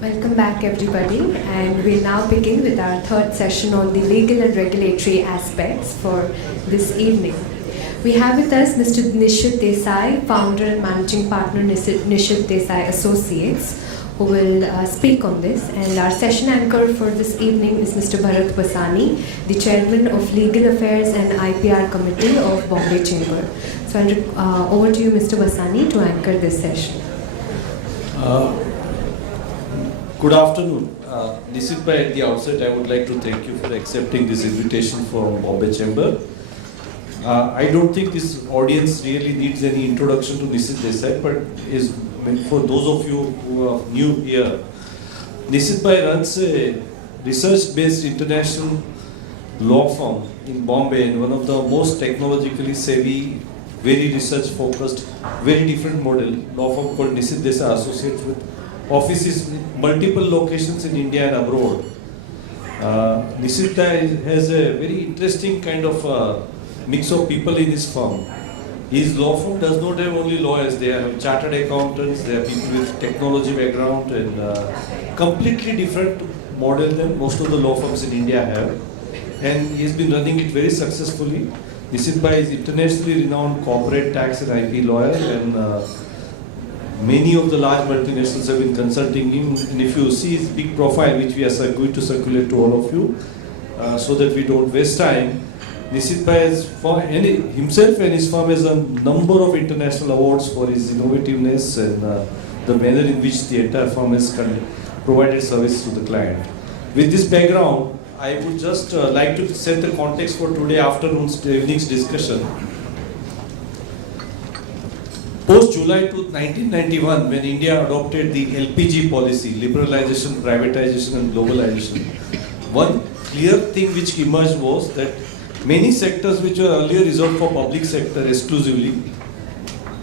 Welcome back, everybody, and we'll now begin with our third session on the legal and regulatory aspects for this evening. We have with us Mr. Nishith Desai, founder and managing partner, Nishith Desai Associates, who will speak on this. And our session anchor for this evening is Mr. Bharat Basani, the chairman of Legal Affairs and IPR Committee of Bombay Chamber. So over to you, Mr. Basani, to anchor this session. Good afternoon. Nishith Bhai, at the outset, I would like to thank you for accepting this invitation from Bombay Chamber. I don't think this audience really needs any introduction to Nishith Desai, but is for those of you who are new here. Nishith Bhai runs a research-based international law firm in Bombay, and one of the most technologically savvy, very research-focused, very different model law firm called Nishith Desai Associates, with offices in multiple locations in India and abroad. Nishith has a very interesting kind of mix of people in his firm. His law firm does not have only lawyers, they have chartered accountants, they have people with technology background, and completely different model than most of the law firms in India have. And he has been running it very successfully. Nishith Bhai is internationally renowned corporate tax and IP lawyer, and many of the large multinationals have been consulting him. And if you see his big profile, which we are going to circulate to all of you, so that we don't waste time, Nishith Bhai himself and his firm has a number of international awards for his innovativeness and the manner in which the entire firm has provided service to the client. With this background, I would just like to set the context for today evening's discussion. Post-July 1991, when India adopted the LPG policy, liberalization, privatization and globalization, one clear thing which emerged was that many sectors which were earlier reserved for public sector exclusively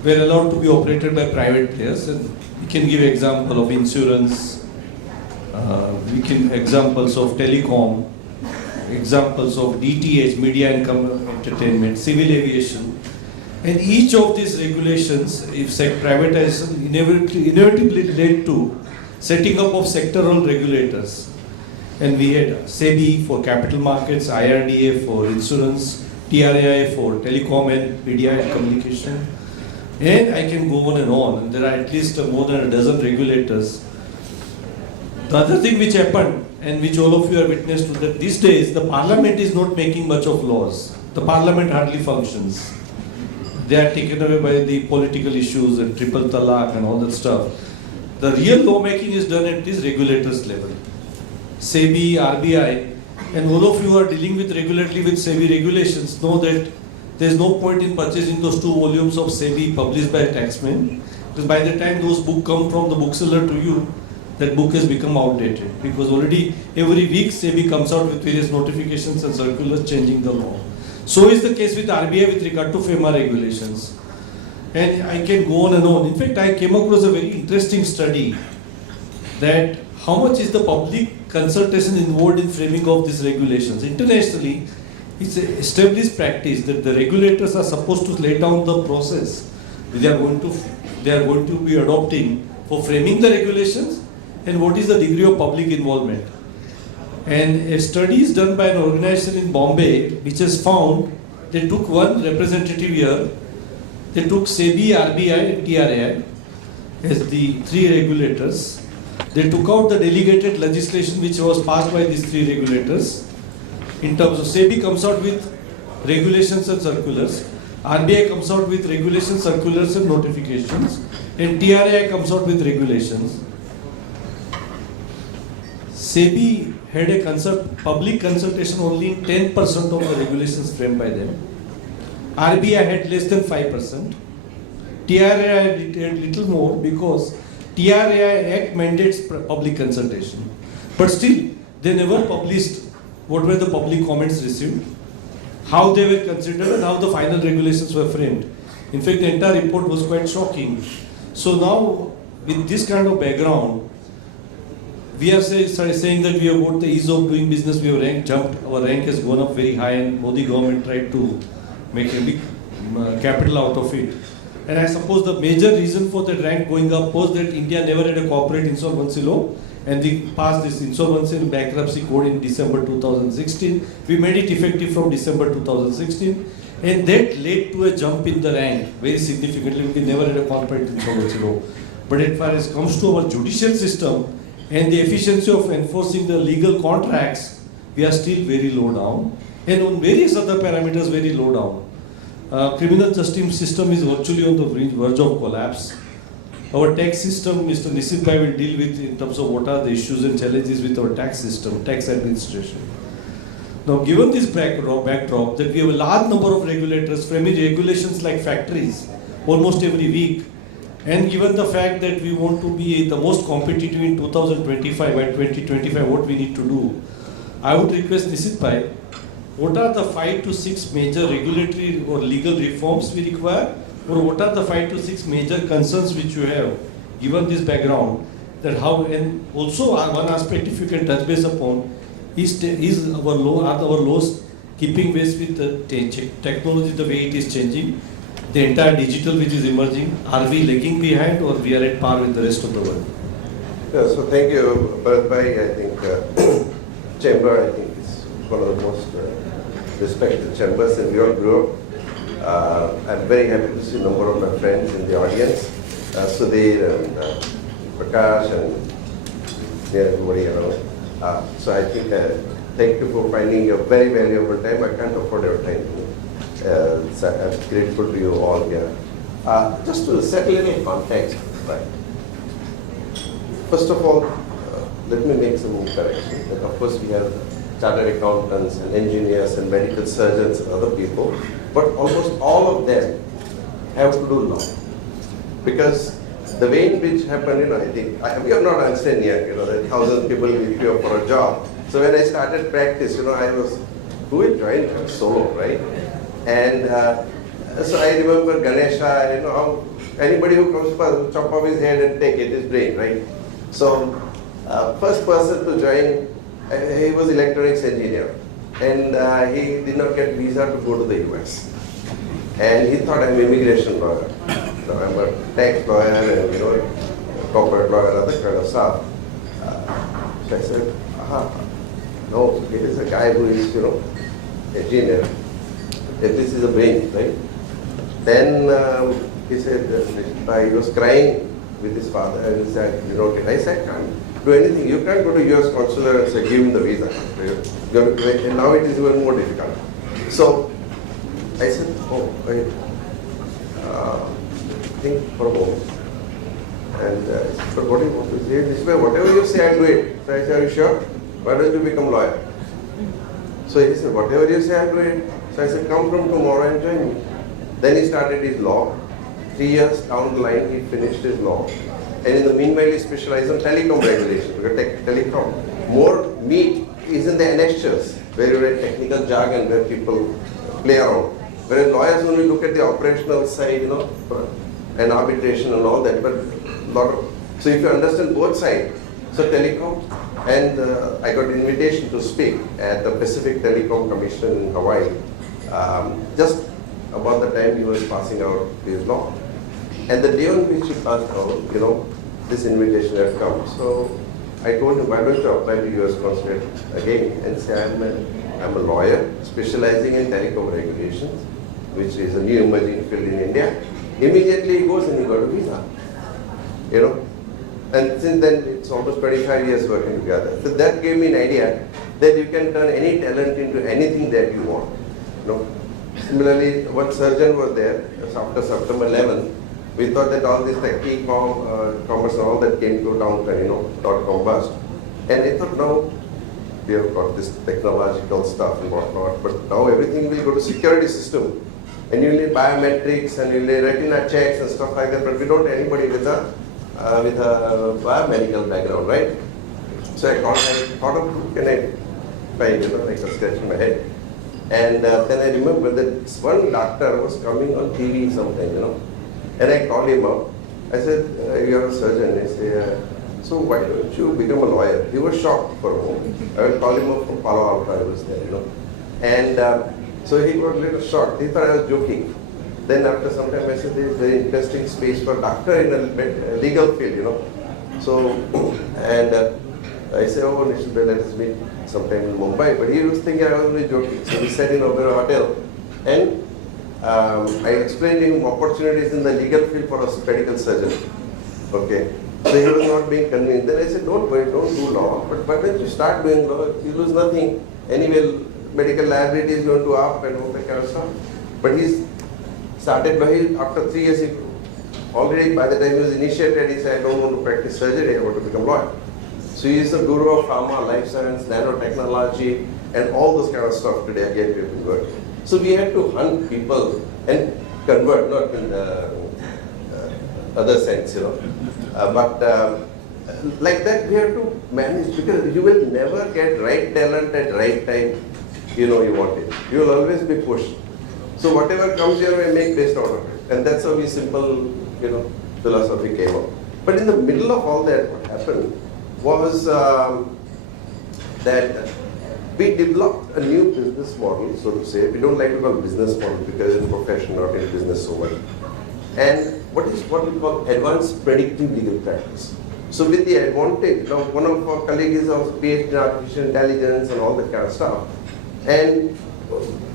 were allowed to be operated by private players. And we can give example of insurance, examples of telecom, examples of DTH, media and entertainment, civil aviation. And each of these regulations, if privatization, inevitably led to setting up of sectoral regulators. And we had SEBI for capital markets, IRDA for insurance, TRAI for telecom and media and communication. And I can go on and on. And there are at least more than a dozen regulators. The other thing which happened, and which all of you are witness to, that these days the parliament is not making much of laws. The parliament hardly functions. They are taken away by the political issues and triple talaq and all that stuff. The real lawmaking is done at this regulators level. SEBI, RBI, and all of you who are dealing with regularly with SEBI regulations know that there is no point in purchasing those 2 volumes of SEBI published by taxmen, because by the time those books come from the bookseller to you, that book has become outdated, because already every week SEBI comes out with various notifications and circulars changing the law. So is the case with RBI with regard to FEMA regulations. And I can go on and on. In fact, I came across a very interesting study that how much is the public consultation involved in framing of these regulations. Internationally, it's an established practice that the regulators are supposed to lay down the process they are going to be adopting for framing the regulations and what is the degree of public involvement. And a study is done by an organization in Bombay which has found, they took one representative here, they took SEBI, RBI and TRAI as the 3 regulators. They took out the delegated legislation which was passed by these 3 regulators. In terms of SEBI comes out with regulations and circulars, RBI comes out with regulations, circulars and notifications, and TRAI comes out with regulations. SEBI had a public consultation only in 10% of the regulations framed by them. RBI had less than 5%. TRAI had little more because TRAI Act mandates public consultation. But still, they never published what were the public comments received, how they were considered and how the final regulations were framed. In fact, the entire report was quite shocking. So now, with this kind of background, we are saying that we have got the ease of doing business, we have jumped, our rank has gone up very high and Modi government tried to make a big capital out of it. And I suppose the major reason for that rank going up was that India never had a corporate insolvency law and we passed this insolvency and bankruptcy code in December 2016. We made it effective from December 2016, and that led to a jump in the rank very significantly. We never had a corporate insolvency law. But as far as comes to our judicial system and the efficiency of enforcing the legal contracts, we are still very low down, and on various other parameters very low down. Criminal justice system is virtually on the verge of collapse. Our tax system, Mr. Nishith Desai will deal with in terms of what are the issues and challenges with our tax system, tax administration. Now, given this backdrop that we have a large number of regulators framing regulations like factories almost every week, and given the fact that we want to be the most competitive in 2025 and 2025, what we need to do, I would request Nishith Desai, what are the 5 to 6 major regulatory or legal reforms we require, or what are the 5 to 6 major concerns which you have, given this background, that how, and also one aspect if you can touch base upon, are our laws keeping pace with the technology the way it is changing, the entire digital which is emerging, are we lagging behind or we are at par with the rest of the world? Yeah, so thank you, Bharat. I think chamber, I think is one of the most respected chambers, and we all grew up. I'm very happy to see a number of my friends in the audience, Sudhir and Prakash and everybody around. So I think thank you for finding a very valuable time. I can't afford your time. So I'm grateful to you all here. Just to settle in context, right? First of all, let me make some corrections. Of course, we have chartered accountants and engineers and medical surgeons and other people, but almost all of them have to do law. Because the way in which happened, I think, we have not understand yet, that 1,000 people will queue for a job. So when I started practice, I was, who will join solo, right? And so I remember Ganesha, how anybody who comes first, chop off his head and take it, his brain, right? So first person to join, he was electronics engineer, and he did not get visa to go to the US. And he thought I'm an immigration lawyer. I'm a tax lawyer and corporate lawyer, other kind of stuff. So I said, no, it is a guy who is, engineer. This is a brain, right? Then he said, he was crying with his father, and he said, I said, can't do anything. You can't go to US consular and say, give him the visa. And now it is even more difficult. So I said, wait, think for a moment. And but what do you want to say? This way, whatever you say, I'll do it. So I said, are you sure? Why don't you become lawyer? So he said, whatever you say, I'll do it. So I said, come from tomorrow and join me. Then he started his law. 3 years down the line, he finished his law. And in the meanwhile, he specialized on telecom regulation. Because telecom, more meat is in the annexures, where you read technical jargon, where people play around. Whereas lawyers only look at the operational side, and arbitration and all that. But so if you understand both sides, so telecom, and I got an invitation to speak at the Pacific Telecom Commission in Hawaii, just about the time he was passing out his law. And the day on which he passed out, this invitation had come. So I told him, why don't you apply to US consulate again and say, I'm a lawyer specializing in telecom regulations, which is a new emerging field in India. Immediately he goes and he got a visa. And since then it's almost 25 years working together. So that gave me an idea that you can turn any talent into anything that you want. Similarly, one surgeon was there after September 11. We thought that all this commerce and all that came to downturn, .com bust. And I thought now we have got this technological stuff and whatnot, but now everything will go to security system. And you need biometrics and you need retina checks and stuff like that, but we don't have anybody with a biomedical background, right? So I thought of who can I find, like a scratch in my head. And then I remember that one doctor was coming on TV sometime, and I called him up. I said, you're a surgeon. He said, so why don't you become a lawyer? He was shocked for a moment. I will call him up from Palo Alto, I was there, And so he was a little shocked. He thought I was joking. Then after some time I said, there is a very interesting space for doctor in a legal field, So, and I say, oh, Nishith, let us meet sometime in Mumbai. But he was thinking I was only joking. So we sat in a hotel and I explained to him opportunities in the legal field for a medical surgeon. Okay. So he was not being convinced. Then I said, don't worry, don't do law. But when you start doing law, you lose nothing. Anyway, medical liability is going to up and all that kind of stuff. But he started after 3 years, already by the time he was initiated, he said, I don't want to practice surgery, I want to become lawyer. So he is the guru of pharma, life science, nanotechnology, and all those kind of stuff today again we've been working. So we had to hunt people and convert, not in the other sense, but like that we have to manage, because you will never get right talent at right time, you want it. You will always be pushed. So whatever comes your way, make best out of it. And that's how we simple, philosophy came up. But in the middle of all that, what happened was that we developed a new business model, so to say. We don't like to call business model because it's profession, not in business so much. And what we call advanced predictive legal practice. So with the advantage, one of our colleagues is also PhD in artificial intelligence and all that kind of stuff. And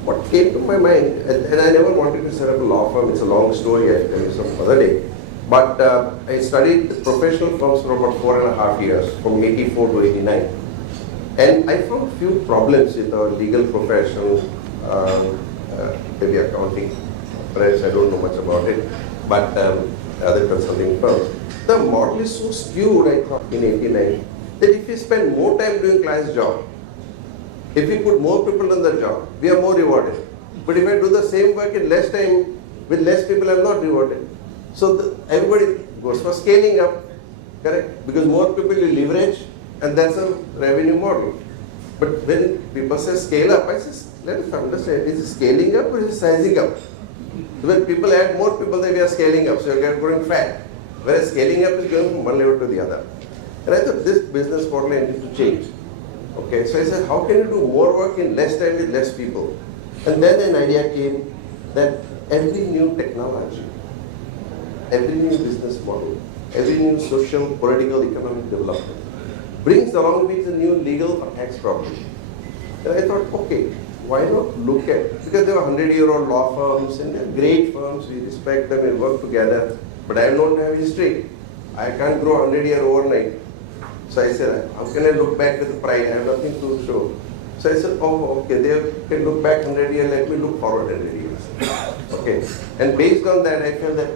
what came to my mind, and I never wanted to set up a law firm, it's a long story, I'll tell you some other day. But I studied professional firms for about 4.5 years, from 84 to 89. And I found few problems with our legal profession, maybe accounting, perhaps I don't know much about it, but other consulting firms. The model is so skewed, I thought, in 89, that if we spend more time doing client's job, if we put more people on the job, we are more rewarded. But if I do the same work in less time, with less people, I am not rewarded. So everybody goes for scaling up, correct? Because more people you leverage, and that's a revenue model. But when people say scale up, I say, let us understand, is it scaling up or is it sizing up? So when people add more people, then we are scaling up, so you are growing fat. Whereas scaling up is going from one level to the other. And I thought this business model I need to change. Okay, so I said, how can you do more work in less time with less people? And then an idea came that every new technology, every new business model, every new social, political, economic development brings along with a new legal or tax problem. And I thought, okay, why not look at, because there were 100-year-old law firms and they're great firms, we respect them, we work together, but I don't have history. I can't grow 100 years overnight. So I said, how can I look back with pride? I have nothing to show. So I said, oh, okay, they can look back 100 years, let me look forward 100 years. Okay, and based on that, I felt that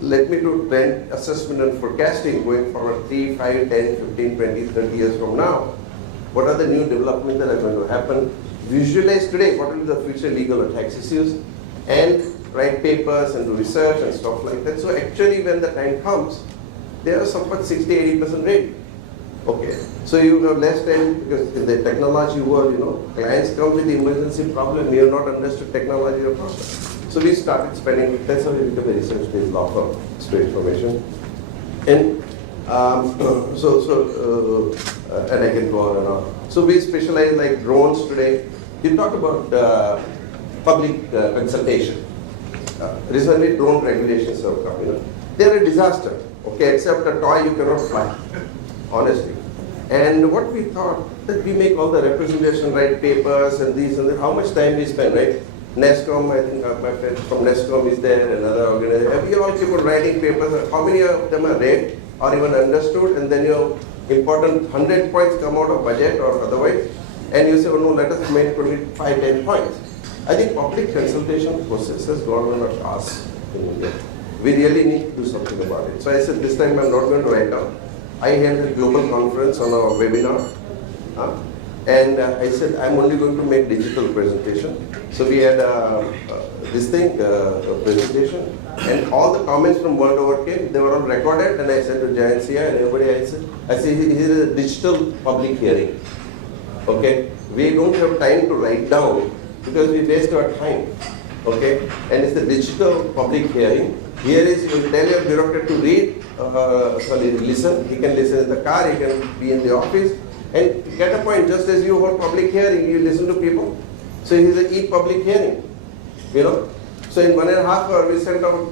let me do trend assessment and forecasting going forward 3, 5, 10, 15, 20, 30 years from now. What are the new developments that are going to happen? Visualize today what will be the future legal or tax issues, and write papers and do research and stuff like that. So actually when the time comes, they are somewhat 60-80% ready. Okay, so you have less time because in the technology world, clients come with the emergency problem, you have not understood technology or process. So we started spending, that's how we became a research-based law firm, straight information. And and I can go on and on. So we specialize like drones today. You talk about public consultation. Recently drone regulations have come, They're a disaster, okay, except a toy you cannot fly, honestly. And what we thought, that we make all the representation, write papers and these and that, how much time we spend, right? NESCOM, I think my friend from NESCOM is there, another organization. We all keep on writing papers, how many of them are read or even understood, and then your important 100 points come out of budget or otherwise, and you say, oh no, let us make 25, 10 points. I think public consultation process has gone on a task in India. We really need to do something about it. So I said, this time I'm not going to write down. I held a global conference on a webinar, and I said, I'm only going to make digital presentation. So we had a presentation, and all the comments from world over came, they were all recorded, and I said to Giant Sia and everybody, I said, here is a digital public hearing. Okay, we don't have time to write down because we waste our time. Okay, and it's a digital public hearing. Here is, you will tell your bureaucrat to read, listen. He can listen in the car, he can be in the office, and get a point. Just as you hold public hearing, you listen to people. So it is an e-public hearing, So in 1.5 hours we sent out,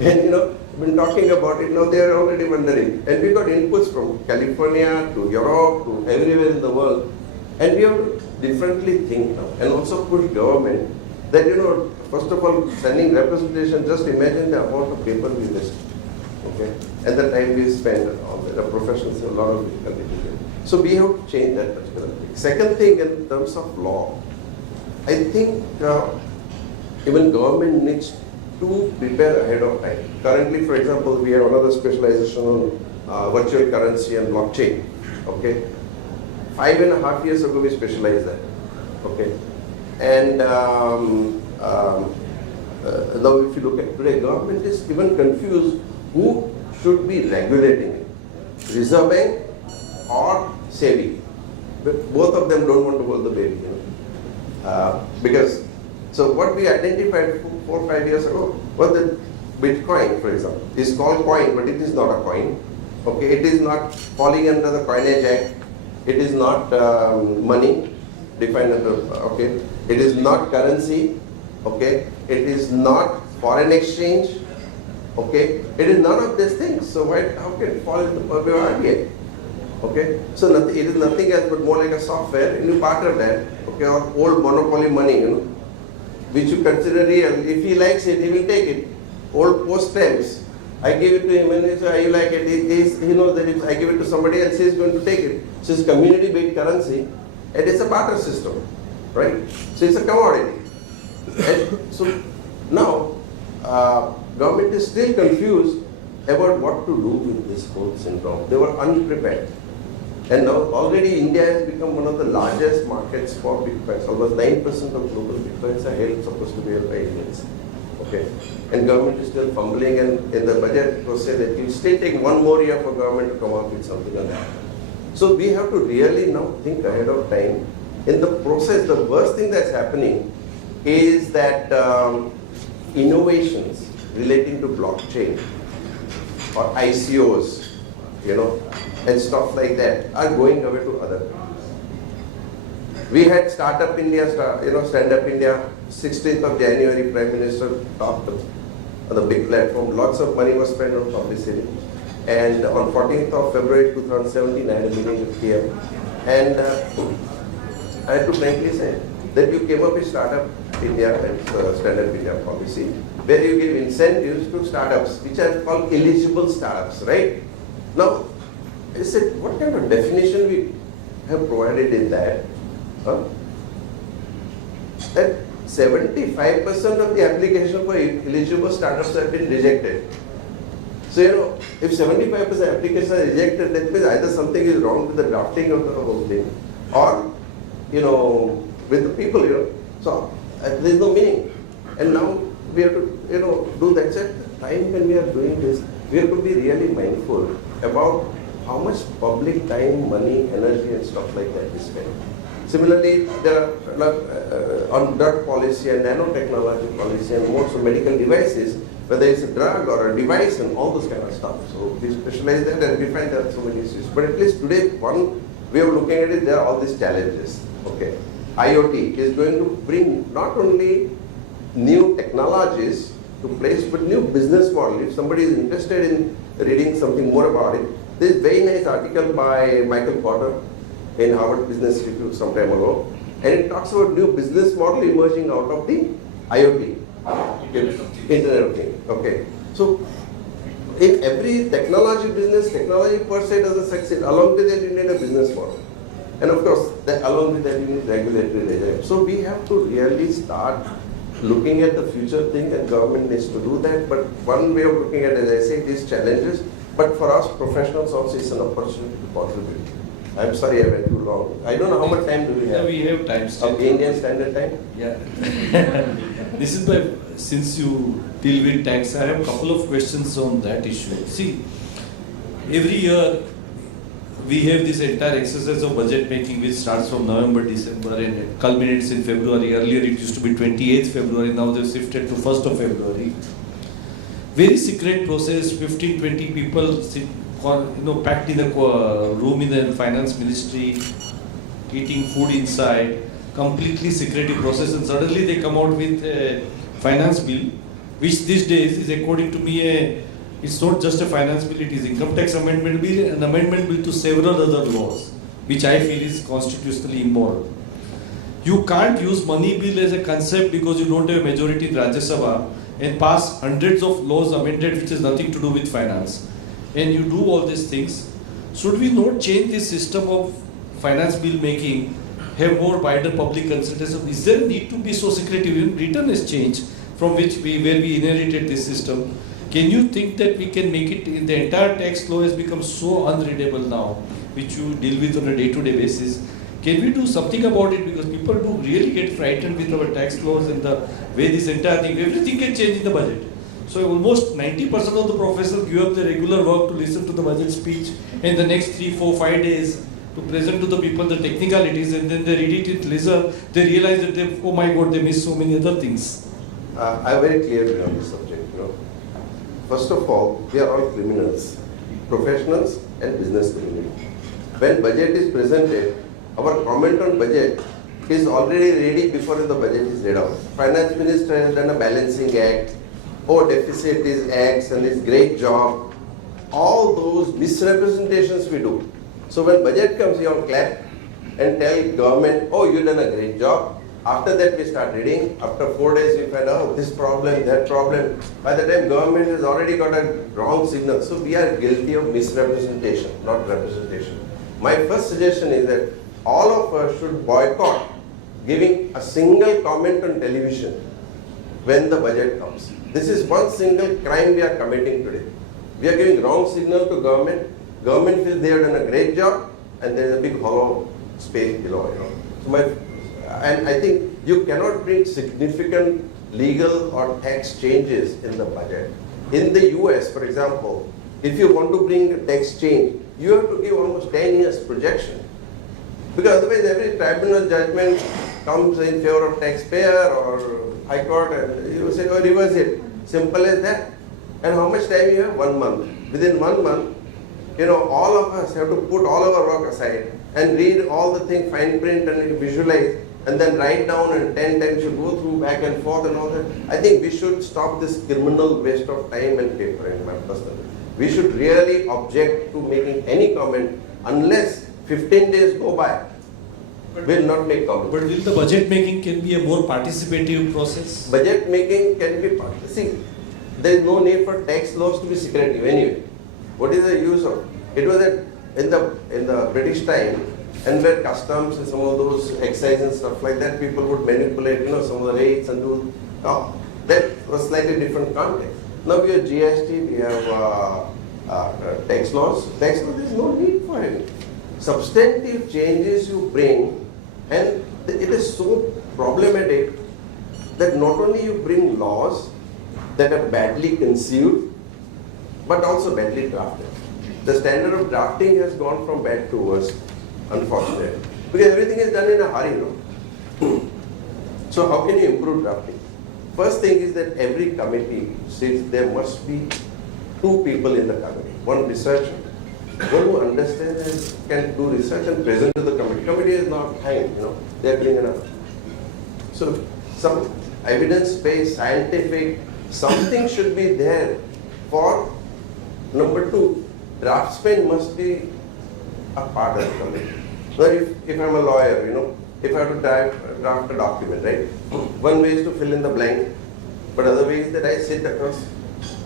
and been talking about it, now they are already wondering. And we got inputs from California to Europe to everywhere in the world. And we have to differently think now and also push government that, first of all, sending representation, just imagine the amount of paper we waste. Okay? And the time we spend on the professionals, a lot of difficulty. So we have to change that particular thing. Second thing, in terms of law, I think even government needs to prepare ahead of time. Currently, for example, we have another specialization on virtual currency and blockchain. Okay, 5.5 years ago we specialized that. Okay, and now if you look at today, government is even confused who should be regulating it, Reserve Bank or SEBI. But both of them don't want to hold the baby, because so what we identified 4 or 5 years ago was that Bitcoin, for example, is called coin, but it is not a coin. Okay, it is not falling under the Coinage Act. It is not money defined under. Okay, it is not currency. Okay, it is not foreign exchange. Okay, it is none of these things. So how can it fall into purview of RBI? Okay, so it is nothing else but more like a software, and you barter that. Okay, or old monopoly money, which you consider real. If he likes it, he will take it. Old post stamps, I give it to him, and he says, you like it. He knows that if I give it to somebody else, he is going to take it. So it's community-based currency, and it's a barter system, right? So it's a commodity. And so now, government is still confused about what to do with this whole syndrome. They were unprepared. And now already India has become one of the largest markets for Bitcoins. Almost 9% of global Bitcoins are supposed to be held by Indians. Okay. And government is still fumbling, and in the budget it was said that it will still take 1 more year for government to come up with something like that. So we have to really now think ahead of time. In the process, the worst thing that's happening is that innovations relating to blockchain or ICOs, and stuff like that are going away to other countries. We had Startup India, Stand Up India, 16th of January, Prime Minister talked on the big platform. Lots of money was spent on publicity. And on 14th of February 2017, I had a meeting with PM. And I had to frankly say that you came up with Startup India and Stand Up India policy, where you give incentives to startups, which are called eligible startups, right? Now, I said, what kind of definition we have provided in that? That 75% of the application for eligible startups have been rejected. So, if 75% applications are rejected, that means either something is wrong with the drafting of the whole thing, or, with the people, So, there is no meaning. And now we have to, do that. At the time when we are doing this, we have to be really mindful about how much public time, money, energy, and stuff like that we spend. Similarly, there are on drug policy and nanotechnology policy and most of medical devices, whether it's a drug or a device and all those kind of stuff. So we specialize that, and we find there are so many issues. But at least today, one way of looking at it, there are all these challenges. Okay, IoT is going to bring not only new technologies to place, but new business model. If somebody is interested in reading something more about it, there is a very nice article by Michael Porter in Harvard Business Review some time ago, and it talks about new business model emerging out of the IoT, Internet of Things. Okay, so in every technology business, technology per se doesn't succeed. Along with that, you need a business model, and of course, along with that, you need regulatory regime. So we have to really start looking at the future thing, and government needs to do that. But one way of looking at it, as I say, these challenges. But for us professionals also, it's an opportunity to contribute. I'm sorry I went too long. I don't know how much time do we have? Yeah, we have time still. Okay, Indian Standard Time? Yeah. This is since you deal with tax, I have a couple of questions on that issue. See, every year we have this entire exercise of budget making, which starts from November, December, and it culminates in February. Earlier it used to be 28th February, now they've shifted to 1st of February. Very secret process, 15-20 people sit, packed in a room in the finance ministry, eating food inside, completely secretive process, and suddenly they come out with a finance bill, which these days is, according to me, It's not just a finance bill, it is income tax amendment bill, an amendment bill to several other laws, which I feel is constitutionally immoral. You can't use money bill as a concept because you don't have a majority in Rajya Sabha and pass hundreds of laws amended which has nothing to do with finance. And you do all these things. Should we not change this system of finance bill making, have more wider public consultation? Is there a need to be so secretive? Even Britain has changed from where we inherited this system. Can you think that we can make it, the entire tax law has become so unreadable now, which you deal with on a day-to-day basis? Can we do something about it? Because people do really get frightened with our tax laws and the way this entire thing, everything can change in the budget. So almost 90% of the professors give up their regular work to listen to the budget speech and the next 3, 4, 5 days to present to the people the technicalities, and then they read it in leisure, they realize that they, oh my God, they miss so many other things. I'm very clear on this subject. First of all, we are all criminals, professionals and business criminals. When budget is presented, our comment on budget is already ready before the budget is laid out. Finance Minister has done a balancing act, deficit is X and it's great job. All those misrepresentations we do. So when budget comes, you all clap and tell government, oh, you've done a great job. After that, we start reading. After 4 days, we find out this problem, that problem. By the time government has already got a wrong signal. So we are guilty of misrepresentation, not representation. My first suggestion is that all of us should boycott giving a single comment on television when the budget comes. This is one single crime we are committing today. We are giving wrong signal to government. Government feels they have done a great job, and there is a big hollow space below. And I think you cannot bring significant legal or tax changes in the budget. In the US, for example, if you want to bring a tax change, you have to give almost 10 years projection. Because otherwise every tribunal judgment comes in favor of taxpayer or high court and you say, oh, reverse it. Simple as that. And how much time you have? 1 month. Within 1 month, all of us have to put all our work aside and read all the things, fine print and visualize, and then write down, and 10 times you go through back and forth and all that. I think we should stop this criminal waste of time and paper, in my personal. We should really object to making any comment unless 15 days go by. We'll not make comment. But will the budget making can be a more participative process? Budget making can be participative. See, there is no need for tax laws to be secretive anyway. What is the use of? It was in the British time, and where customs and some of those excise and stuff like that, people would manipulate, some of the rates and do. That was slightly different context. Now we have GST, we have tax laws. Tax laws, there is no need for it. Substantive changes you bring, and it is so problematic that not only you bring laws that are badly conceived, but also badly drafted. The standard of drafting has gone from bad to worse, unfortunately. Because everything is done in a hurry, So how can you improve drafting? First thing is that every committee says there must be 2 people in the committee. One researcher, one who understands and can do research and present to the committee. Committee is not time, they are doing enough. So some evidence-based, scientific, something should be there for. Number 2, draftsman must be a part of the committee. Now if I'm a lawyer, if I have to draft a document, right? One way is to fill in the blank, but other way is that I sit across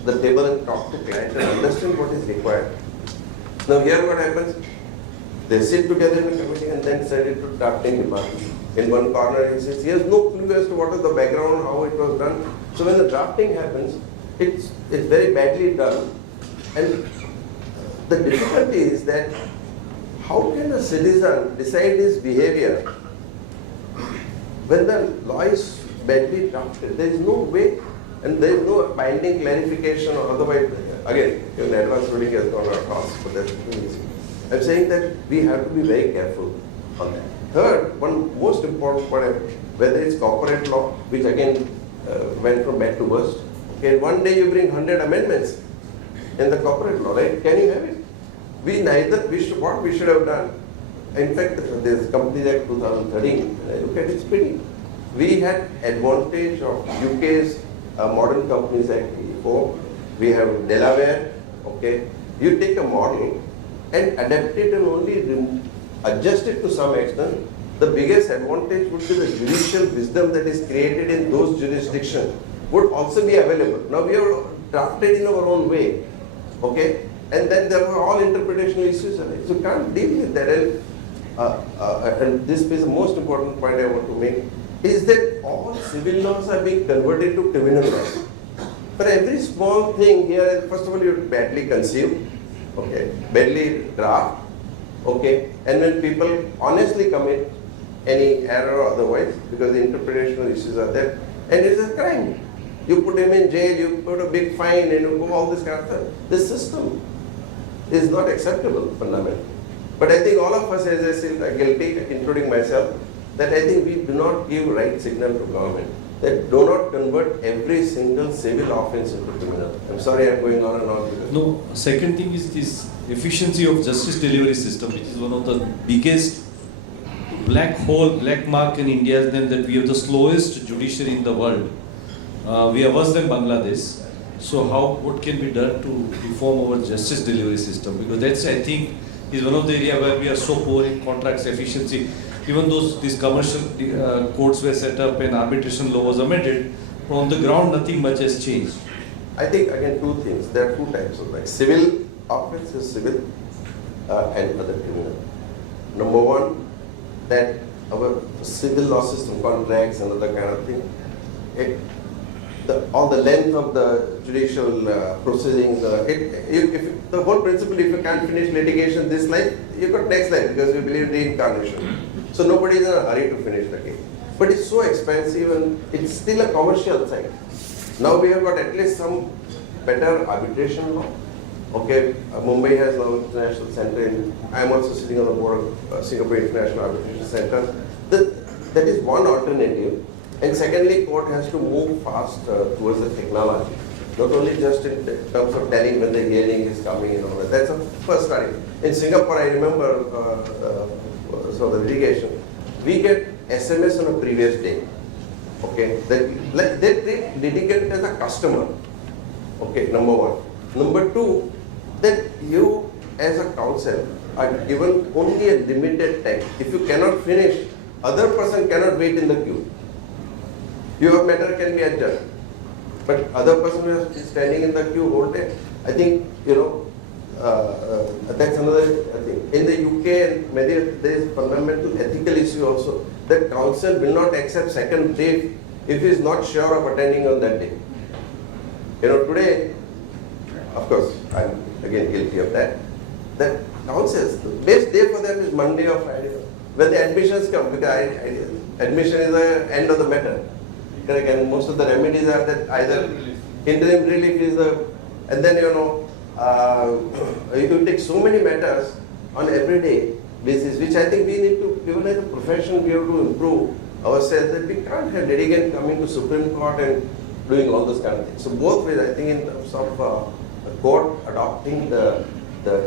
the table and talk to client and understand what is required. Now here what happens, they sit together in the committee and then send it to drafting department. In one corner he says, he has no clue as to what is the background, how it was done. So when the drafting happens, it's very badly done. And the difficulty is that how can a citizen decide his behavior when the law is badly drafted? There is no way, and there is no binding clarification or otherwise. Again, even advanced ruling has gone across, but that's easy. I'm saying that we have to be very careful on that. Third, one most important point, whether it's corporate law, which again went from bad to worst. Okay, one day you bring 100 amendments in the corporate law, right? Can you have it? What we should have done. In fact, there's Companies Act 2013. When I look at it, pretty. We had advantage of UK's Modern Companies Act before, we have Delaware, okay. You take a model and adapt it and only adjust it to some extent. The biggest advantage would be the judicial wisdom that is created in those jurisdictions would also be available. Now we are drafted in our own way, okay, and then there are all interpretational issues, so you can't deal with that. And this is the most important point I want to make, is that all civil laws are being converted to criminal laws. For every small thing here, first of all, you badly conceive, okay, badly draft, okay, and when people honestly commit any error or otherwise, because the interpretational issues are there, and it is a crime. You put him in jail, you put a big fine, and you go all this kind of stuff. This system is not acceptable fundamentally. But I think all of us, as I said, are guilty, including myself, that I think we do not give right signal to government. That do not convert every single civil offense into criminal. I'm sorry I'm going on and on. No, second thing is this efficiency of justice delivery system, which is one of the biggest black hole, black mark in India, then that we have the slowest judiciary in the world. We are worse than Bangladesh. So what can be done to reform our justice delivery system? Because that's, I think, is one of the areas where we are so poor in contracts efficiency. Even though these commercial courts were set up and arbitration law was amended, but on the ground nothing much has changed. I think again two things. There are two types of civil offense is civil and other criminal. Number one, that our civil law system, contracts and other kind of thing, all the length of the judicial proceedings, the whole principle, if you can't finish litigation this life, you got next life because you believe in reincarnation. So nobody is in a hurry to finish the case. But it's so expensive and it's still a commercial side. Now we have got at least some better arbitration law. Okay, Mumbai has now international center. I am also sitting on the board of Singapore International Arbitration Center. That is one alternative. And secondly, court has to move fast towards the technology. Not only just in terms of telling when the hearing is coming and all that. That's the first study. In Singapore, I remember so the litigation, we get SMS on a previous day. Okay, they treat litigant as a customer. Okay, number one. Number two, that you as a counsel are given only a limited time. If you cannot finish, other person cannot wait in the queue. Your matter can be adjourned. But other person who is standing in the queue whole day, I think, that's another thing. In the UK and many, there is fundamental ethical issue also, that counsel will not accept second brief if he is not sure of attending on that day. Today, of course, I'm again guilty of that. That counsels, the best day for them is Monday or Friday. When the admissions come, because admission is the end of the matter. Correct, and most of the remedies are that either interim relief is and then you take so many matters on everyday basis, which I think we need to, even as a profession, we have to improve ourselves, that we can't have litigant coming to Supreme Court and doing all those kind of things. So both ways, I think in terms of the court adopting the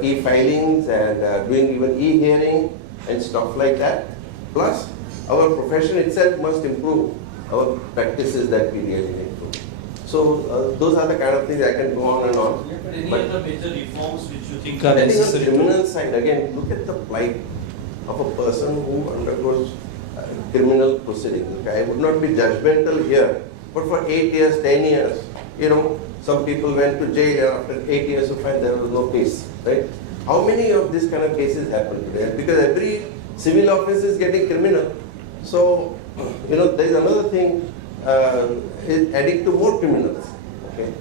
e-filings and doing even e-hearing and stuff like that, plus our profession itself must improve our practices that we really need to. So those are the kind of things I can go on and on. Yeah, but any other major reforms which you think are I think on necessary? the criminal side, again, look at the plight of a person who undergoes criminal proceedings. Okay? I would not be judgmental here, but for 8 years, 10 years, some people went to jail and after 8 years of fine, there was no case, right? How many of these kind of cases happen today? Because every civil offense is getting criminal. So, there is another thing, is adding to more criminals. Okay,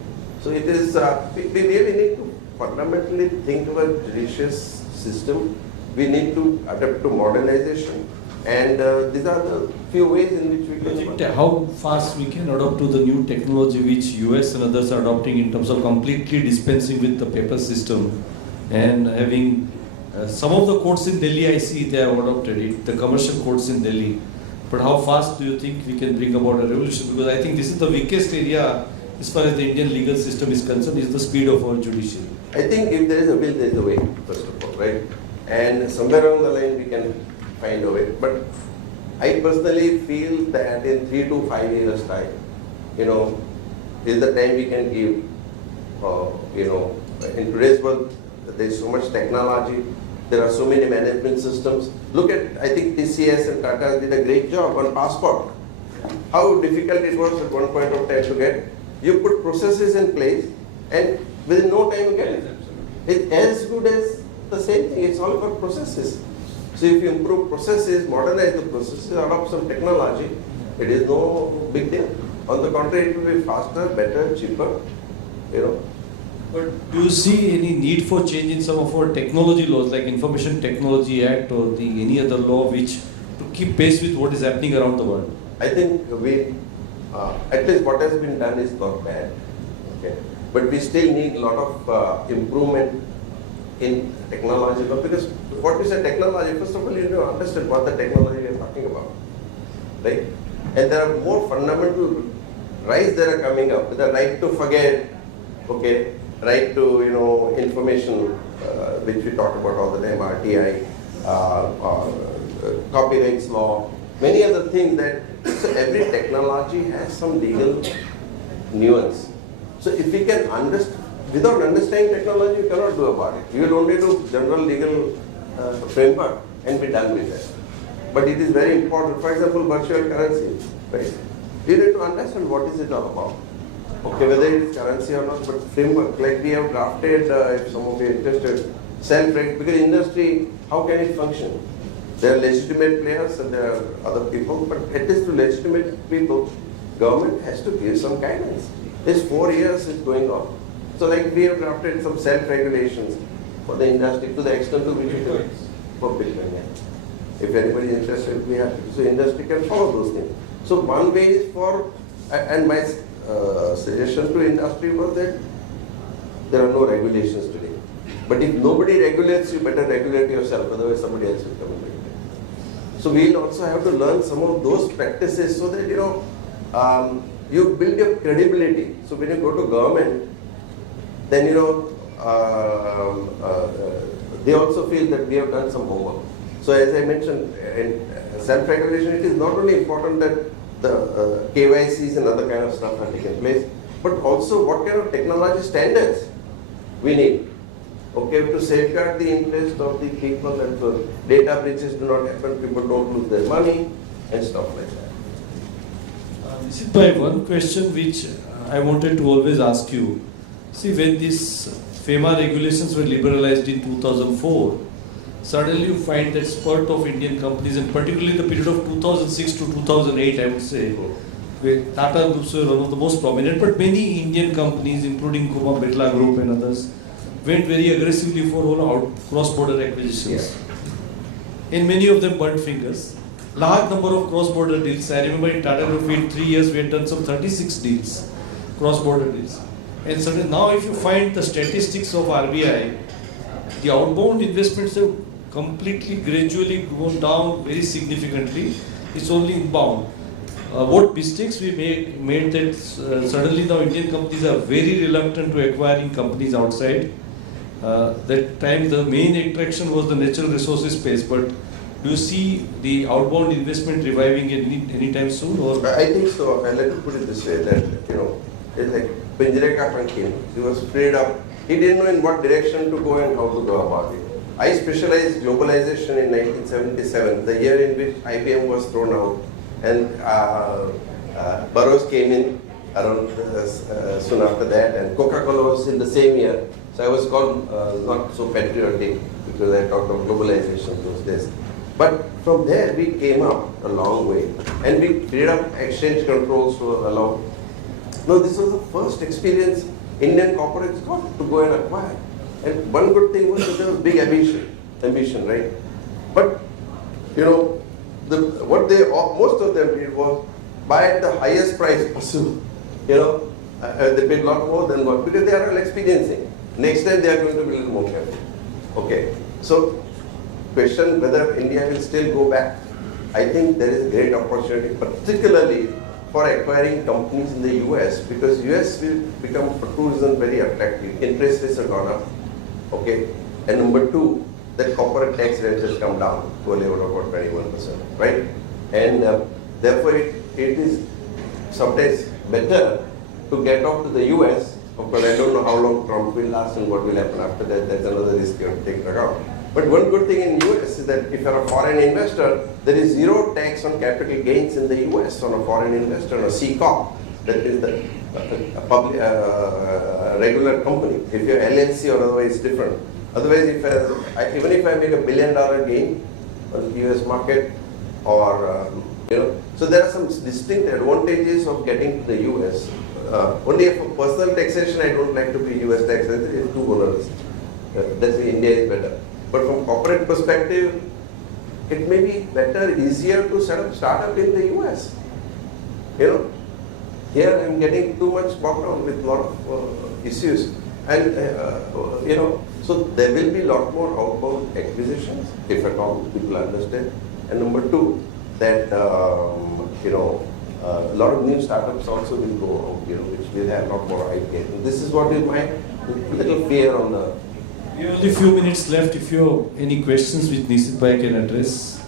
so it is we really need to fundamentally think of a judicious system. We need to adapt to modernization, and these are the few ways in which we can. How fast we can adopt to the new technology which US and others are adopting in terms of completely dispensing with the paper system and having some of the courts in Delhi, I see they have adopted it, the commercial courts in Delhi. But how fast do you think we can bring about a revolution? Because I think this is the weakest area as far as the Indian legal system is concerned, is the speed of our judiciary. I think if there is a will, there is a way, first of all, right? And somewhere along the line we can find a way. But I personally feel that in 3 to 5 years' time, is the time we can give in today's world, there's so much technology, there are so many management systems. Look at, I think TCS and Tata did a great job on passport. How difficult it was at one point of time to get. You put processes in place and within no time you get it. It's as good as the same thing, it's all about processes. So if you improve processes, modernize the processes, adopt some technology, it is no big deal. On the contrary, it will be faster, better, cheaper, But do you see any need for change in some of our technology laws, like Information Technology Act or any other law which to keep pace with what is happening around the world? I think at least what has been done is not bad. Okay. But we still need a lot of improvement in technology. Because what we say technology, first of all, you need to understand what the technology we are talking about. Right? And there are more fundamental rights that are coming up. The right to forget, okay, right to information, which we talk about all the time, RTI, copyrights law, many other things that, so every technology has some legal nuance. So if we can understand, without understanding technology, you cannot do about it. You will only do general legal framework and be done with that. But it is very important. For example, virtual currency, right? You need to understand what is it all about. Okay, whether it is currency or not, but framework, like we have drafted, if some of you are interested, self-reg, because industry, how can it function? There are legitimate players and there are other people, but at least to legitimate people, government has to give some guidance. This 4 years is going on. So like we have drafted some self-regulations for the industry to the extent to which it is for Bitcoin. Yeah. If anybody is interested, we have, so industry can follow those things. So one way is for, and my suggestion to industry was that there are no regulations today. But if nobody regulates, you better regulate yourself, otherwise somebody else will come and regulate. So we'll also have to learn some of those practices so that, you build your credibility. So when you go to government, then, they also feel that we have done some homework. So as I mentioned, in self-regulation, it is not only important that the KYCs and other kind of stuff are taken place, but also what kind of technology standards we need. Okay, to safeguard the interest of the people and so data breaches do not happen, people don't lose their money and stuff like that. Nishith bhai, one question which I wanted to always ask you. See, when these FEMA regulations were liberalized in 2004, suddenly you find that spurt of Indian companies, and particularly the period of 2006 to 2008, I would say, where Tata groups were one of the most prominent, but many Indian companies, including Kuma Birla Group and others, went very aggressively for all cross-border acquisitions. Yeah. And many of them burnt fingers. Large number of cross-border deals. I remember in Tata Group in 3 years we had done some 36 deals, cross-border deals. And suddenly now if you find the statistics of RBI, the outbound investments have completely gradually gone down very significantly. It's only inbound. What mistakes we made that suddenly now Indian companies are very reluctant to acquiring companies outside. That time the main attraction was the natural resources space, but do you see the outbound investment reviving anytime soon? Or? I think so. Let me put it this way, that it's like Pinjare ka Pankin. He was freed up. He didn't know in what direction to go and how to go about it. I specialized globalization in 1977, the year in which IBM was thrown out, and Burroughs came in around soon after that, and Coca-Cola was in the same year. So I was called not so patriotic because I talked of globalization those days. But from there we came up a long way, and we freed up exchange controls to allow. No, this was the first experience Indian corporates got to go and acquire. And one good thing was that there was big ambition, right? But what most of them did was buy at the highest price possible. They paid a lot more than what, because they are all experiencing. Next time they are going to be a little more careful. Okay, so question whether India will still go back. I think there is a great opportunity, particularly for acquiring companies in the US, because US will become for tourism very attractive. Interest rates have gone up. Okay, and number two, that corporate tax rate has come down to a level of about 21%, right? And therefore it is sometimes better to get off to the US Of course, I don't know how long Trump will last and what will happen after that. That's another risk you have to take into account. But one good thing in US is that if you're a foreign investor, there is zero tax on capital gains in the US on a foreign investor, or C Corp. That is the regular company. If you're LLC or otherwise, it's different. Otherwise, even if I make $1 billion gain on the US market, or so there are some distinct advantages of getting to the US. Only for personal taxation, I don't like to be US tax. It's too onerous. That's why India is better. But from corporate perspective, it may be better, easier to set up startup in the US. Here I'm getting too much bogged down with a lot of issues, and so there will be a lot more outbound acquisitions if at all people understand. And number two, that a lot of new startups also will go out, which will have a lot more IP. And this is what is my little fear on the. We have only a few minutes left. If you have any questions which Nishith Bhai can address.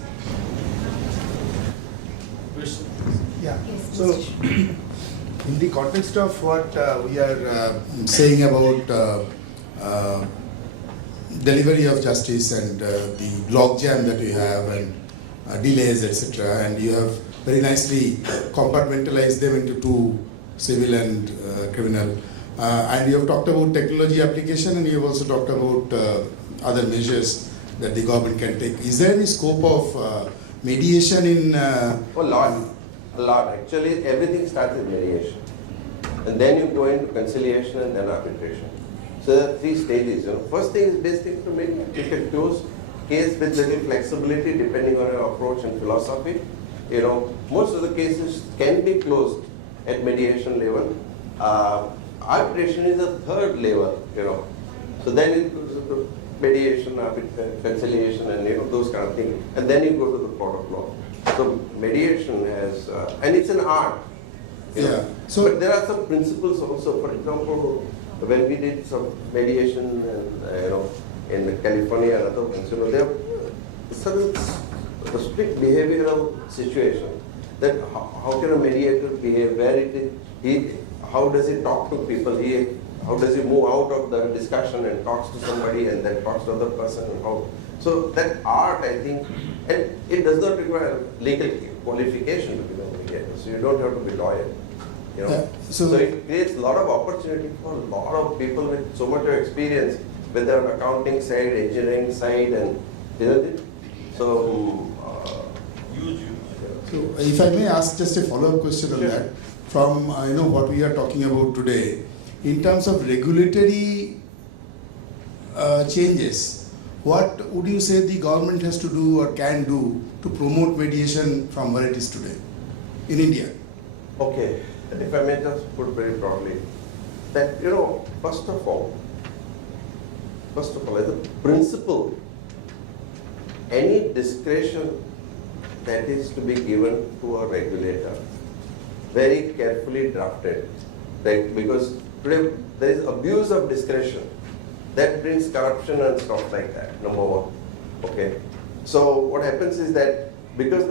Questions? Yeah. Yes, So, Mr. in the context of what we are saying about delivery of justice and the logjam that we have and delays, etc., and you have very nicely compartmentalized them into two, civil and criminal. And you have talked about technology application, and you have also talked about other measures that the government can take. Is there any scope of mediation in? A lot. Actually, everything starts with mediation, and then you go into conciliation and then arbitration. So there are 3 stages. First thing is basic to mediate. You can close case with little flexibility depending on your approach and philosophy. Most of the cases can be closed at mediation level. Arbitration is a third level, So then it goes to mediation, conciliation, and those kind of things. And then you go to the court of law. So mediation has, and it's an art. Yeah. So, but there are some principles also. For example, when we did some mediation, and in California and other ones, there are a strict behavioral situation. That how can a mediator behave? Where it is, how does he talk to people? How does he move out of the discussion and talks to somebody and then talks to other person? And how? So that art, I think, and it does not require legal qualification to become a mediator. So you don't have to be lawyer. So it creates a lot of opportunity for a lot of people with so much of experience, whether on accounting side, engineering side, and so. So if I may ask just a follow-up question on Sure. that, from what we are talking about today, in terms of regulatory changes, what would you say the government has to do or can do to promote mediation from where it is today in India? Okay, and if I may just put very broadly, that first of all, as a principle, any discretion that is to be given to a regulator, very carefully drafted, right? Because today there is abuse of discretion that brings corruption and stuff like that, number one. Okay, so what happens is that because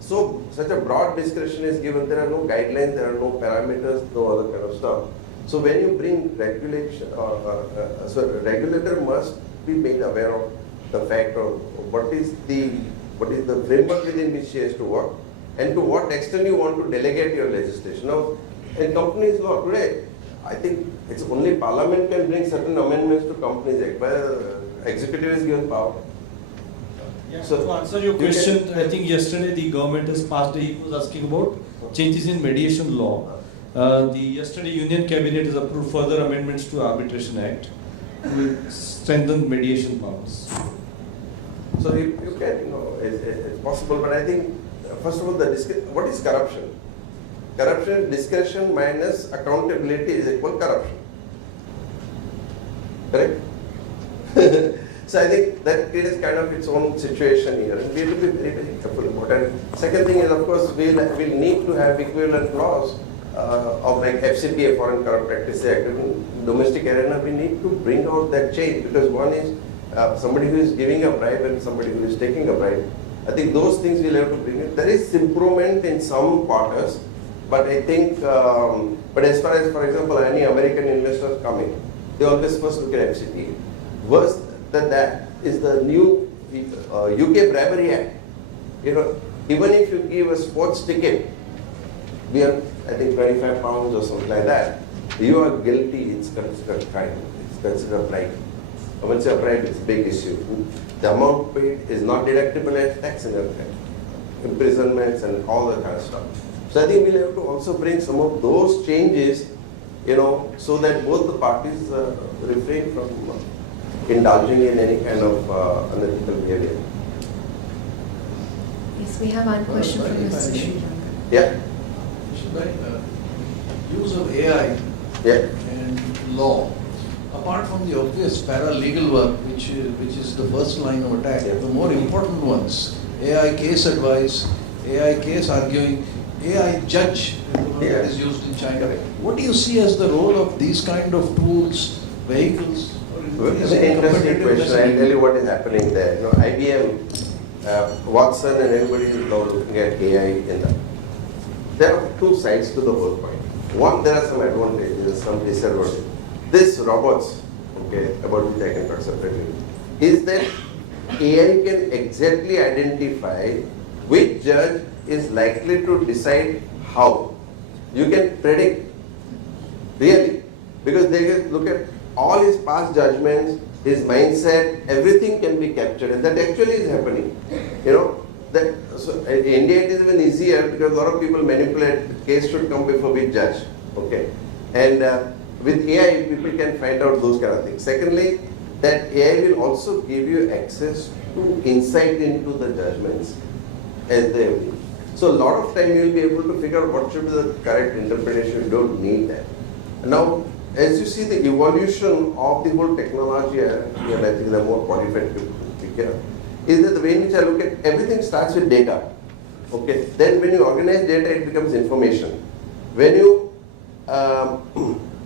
such a broad discretion is given, there are no guidelines, there are no parameters, no other kind of stuff. So when you bring regulation, so a regulator must be made aware of the fact of what is the framework within which he has to work, and to what extent you want to delegate your legislation. Now, in companies law today, I think it's only Parliament can bring certain amendments to Companies Act, where executive is given power. Yeah, So, to answer your question, I think yesterday the government has passed, he was asking about changes in mediation law. Yesterday Union Cabinet has approved further amendments to Arbitration Act to strengthen mediation powers. So you can, it's possible, but I think, first of all, what is corruption? Corruption is discretion minus accountability is equal corruption. Correct? So I think that creates kind of its own situation here, and we have to be very, very careful about it. Second thing is, of course, we'll need to have equivalent laws of like FCPA, Foreign Corrupt Practice Act. In domestic arena, we need to bring out that change, because one is somebody who is giving a bribe and somebody who is taking a bribe. I think those things we'll have to bring in. There is improvement in some quarters, But I think, but as far as, for example, any American investors coming, they always first look at FCT. Worse than that is the new UK Bribery Act. You know, even if you give a sports ticket, we are, I think, £25 or something like that, you are guilty, it's considered crime, it's considered bribe. I won't say a bribe, it's a big issue. The amount paid is not deductible as tax and imprisonments and all that kind of stuff. So I think we'll have to also bring some of those changes, you know, so that both the parties refrain from indulging in any kind of unethical behavior. Yes, we have one question from Mr. Sri Lanka. Yeah. Use of AI Yeah. and law, apart from the obvious paralegal work, which is the first line of attack, Yeah. the more important ones, AI case advice, AI case arguing, AI judge, Yeah. that is used in China. What do you see as the role of these kind of tools, vehicles? It's an interesting question. I'll tell you what is happening there. You know, IBM, Watson, and everybody is now looking at AI in that. There are two sides to the whole point. One, there are some advantages, some disadvantages. This robots, okay, about which I can talk separately, is that AI can exactly identify which judge is likely to decide how. You can predict, really, because they can look at all his past judgments, his mindset, everything can be captured, and that actually is happening. You know, that so in India it is even easier because a lot of people manipulate. The case should come before we judge, okay, and with AI people can find out those kind of things. Secondly, that AI will also give you access to insight into the judgments as they have been. So a lot of time you will be able to figure out what should be the correct interpretation. You don't need that. Now, as you see the evolution of the whole technology, and I think the more qualified people here, is that the way in which I look at everything starts with data. Okay. Then when you organize data, it becomes information. When you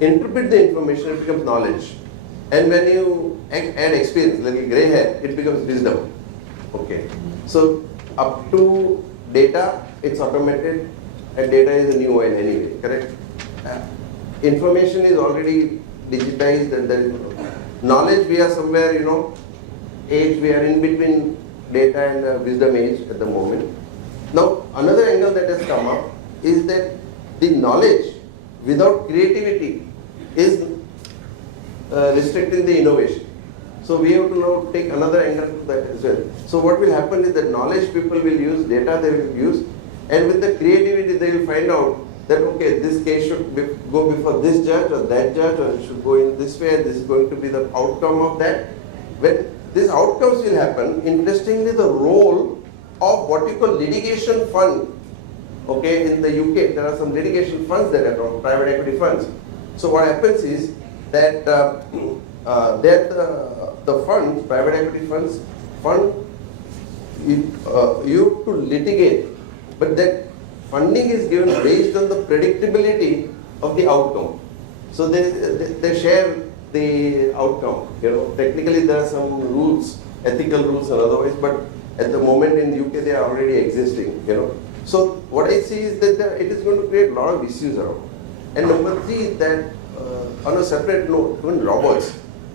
interpret the information, it becomes knowledge. And when you add experience, like a grey hair, it becomes wisdom. Okay. So up to data, it's automated, and data is a new oil anyway, correct? Information is already digitized, and there is knowledge. We are somewhere, you know, age, we are in between data and wisdom age at the moment. Now, another angle that has come up is that the knowledge without creativity is restricting the innovation. So we have to now take another angle to that as well. So what will happen is that knowledge people will use, data they will use, and with the creativity they will find out that, okay, this case should go before this judge or that judge, or it should go in this way, this is going to be the outcome of that. When these outcomes will happen, interestingly, the role of what you call litigation fund, okay, in the UK, there are some litigation funds that are called private equity funds. So what happens is that the funds, private equity funds, fund you to litigate, but that funding is given based on the predictability of the outcome. So they share the outcome. You know, technically there are some rules, ethical rules and otherwise, but at the moment in the UK they are already existing. You know, so what I see is that it is going to create a lot of issues around. And number three, that on a separate note, even robots.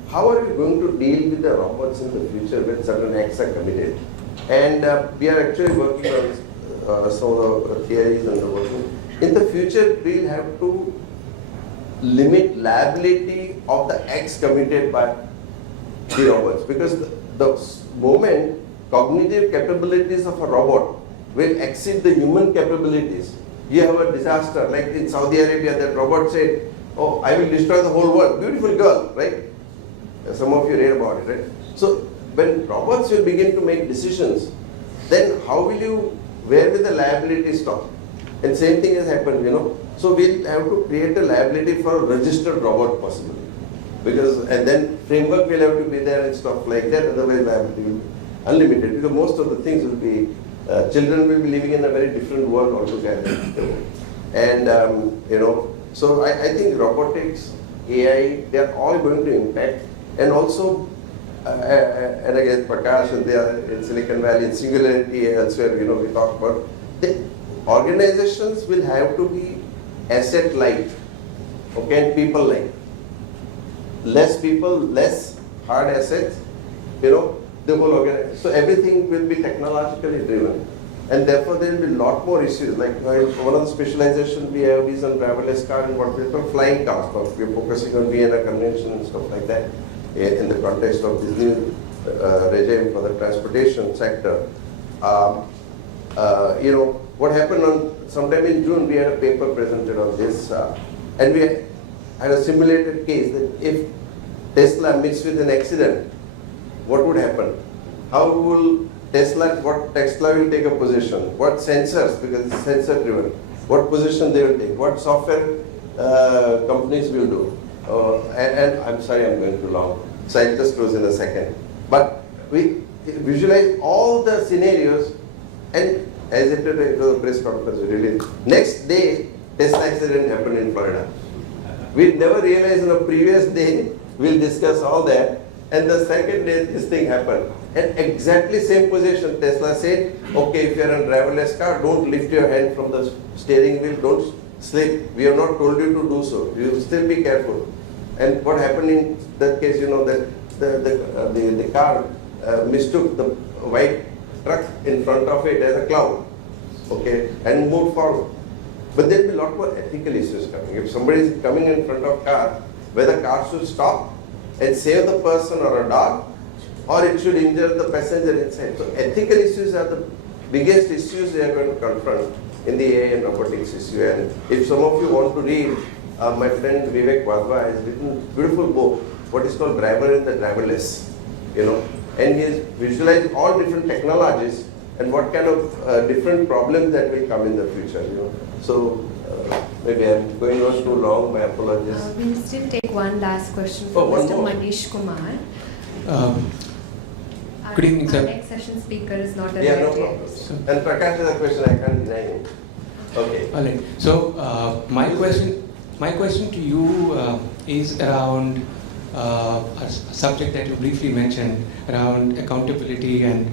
How are we going to deal with the robots in the future when certain acts are committed? And we are actually working on some of the theories and the working. In the future, we will have to limit liability of the acts committed by the robots, because the moment cognitive capabilities of a robot will exceed the human capabilities, you have a disaster. Like in Saudi Arabia, that robot said, "Oh, I will destroy the whole world." Beautiful girl, right? Some of you read about it, right? So when robots will begin to make decisions, then how will you, where will the liability stop? And same thing has happened, you know. So we'll have to create a liability for a registered robot possibly. Because, and then framework will have to be there and stuff like that, otherwise liability will be unlimited, because most of the things will be, children will be living in a very different world altogether. And, you know, so I think robotics, AI, they are all going to impact. And also, and again, Prakash and they are in Silicon Valley, in Singularity elsewhere, you know, we talk about, the organizations will have to be asset light, okay, and people light. Less people, less hard assets, you know, the whole organization. So everything will be technologically driven. And therefore there will be a lot more issues. Like one of the specializations we have is on driverless car and what we call flying cars. We are focusing on Vienna Convention and stuff like that in the context of this new regime for the transportation sector. You know, what happened on sometime in June, we had a paper presented on this, and we had a simulated case that if Tesla meets with an accident, what would happen? How will what Tesla will take a position? What sensors, because it's sensor driven, what position they will take? What software companies will do? And I'm sorry, I'm going too long, so I'll just close in a second. But we visualize all the scenarios, and as it was a press conference we released, next day Tesla accident happened in Florida. We never realized on the previous day we'll discuss all that, and the second day this thing happened. At exactly same position, Tesla said, okay, if you're on driverless car, don't lift your hand from the steering wheel, don't slip. We have not told you to do so. You still be careful. And what happened in that case, you know, that the car mistook the white truck in front of it as a cloud, okay, and moved forward. But there will be a lot more ethical issues coming. If somebody is coming in front of car, whether car should stop and save the person or a dog, or it should injure the passenger inside. So ethical issues are the biggest issues we are going to confront in the AI and robotics issue. And if some of you want to read, my friend Vivek Wadhwa has written a beautiful book, what is called Driver and the Driverless, you know, and he has visualized all different technologies and what kind of different problems that will come in the future, you know. So maybe I'm going on too long, my apologies. We'll still take one last question from one Mr. more. Manish Kumar. Good evening, sir. Our next session speaker is not Yeah, no arrived yet. problem. And Prakash has a question, I can't deny him. Okay. All right. So my question to you is around a subject that you briefly mentioned around accountability, and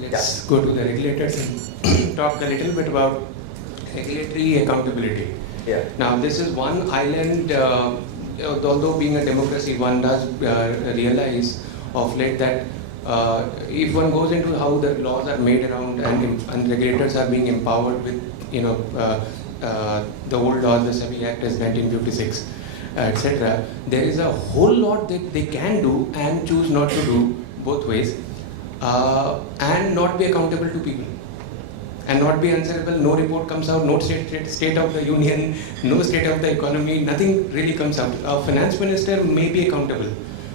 let's go to the regulators and talk a little bit about regulatory accountability. Yeah. Now, this is one island. Although being a democracy, one does realize of late that if one goes into how the laws are made around and regulators are being empowered with, you know, the old laws, the SEBI Act is 1956, etc. There is a whole lot that they can do and choose not to do both ways, and not be accountable to people. And not be answerable, no report comes out, no state of the union, no state of the economy, nothing really comes out. Our finance minister may be accountable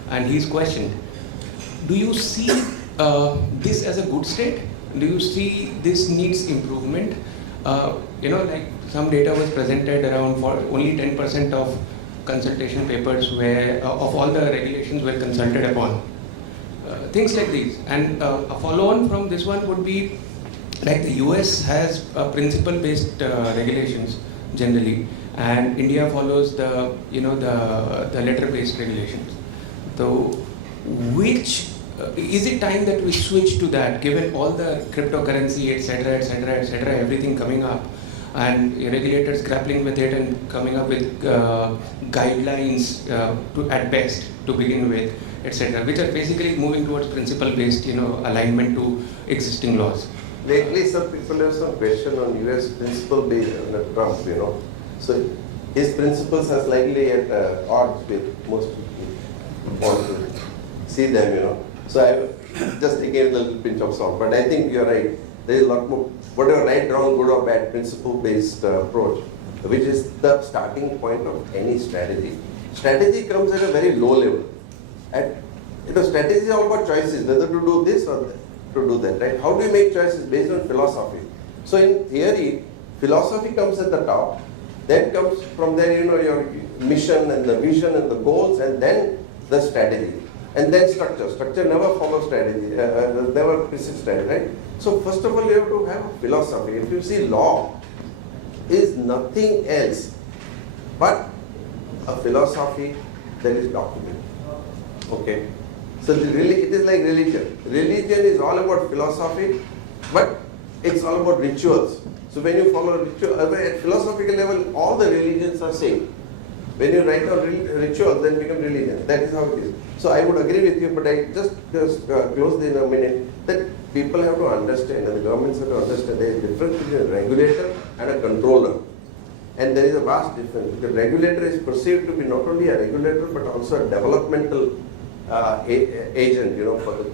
and he's questioned. Do you see this as a good state? Do you see this needs improvement? You know, like some data was presented around for only 10% of consultation papers where of all the regulations were consulted upon. Things like these. And a follow-on from this one would be, like the US has principle-based regulations generally, and India follows the letter-based regulations. So, which is it time that we switch to that, given all the cryptocurrency, etc., everything coming up, and regulators grappling with it and coming up with guidelines at best to begin with, etc., which are basically moving towards principle-based, alignment to existing laws. Lately, some people have some question on US principle based on Trump, So his principles are slightly at odds with most people want to see them, So I just taking a little pinch of salt. But I think you're right. There is a lot more, whatever right, wrong, good or bad, principle-based approach, which is the starting point of any strategy. Strategy comes at a very low level. Strategy is all about choices, whether to do this or that. To do that, right? How do you make choices based on philosophy? So in theory, philosophy comes at the top, then comes from there, your mission and the vision and the goals, and then the strategy, and then structure. Structure never follows strategy, never precedes strategy, right? So first of all, you have to have a philosophy. If you see, law is nothing else but a philosophy that is documented. Okay. So it is like religion. Religion is all about philosophy, but it's all about rituals. So when you follow ritual, at philosophical level, all the religions are same. When you write down rituals, then become religion. That is how it is. So I would agree with you, but I just close in a minute that people have to understand, and the governments have to understand there is a difference between a regulator and a controller. And there is a vast difference. The regulator is perceived to be not only a regulator but also a developmental agent, for the.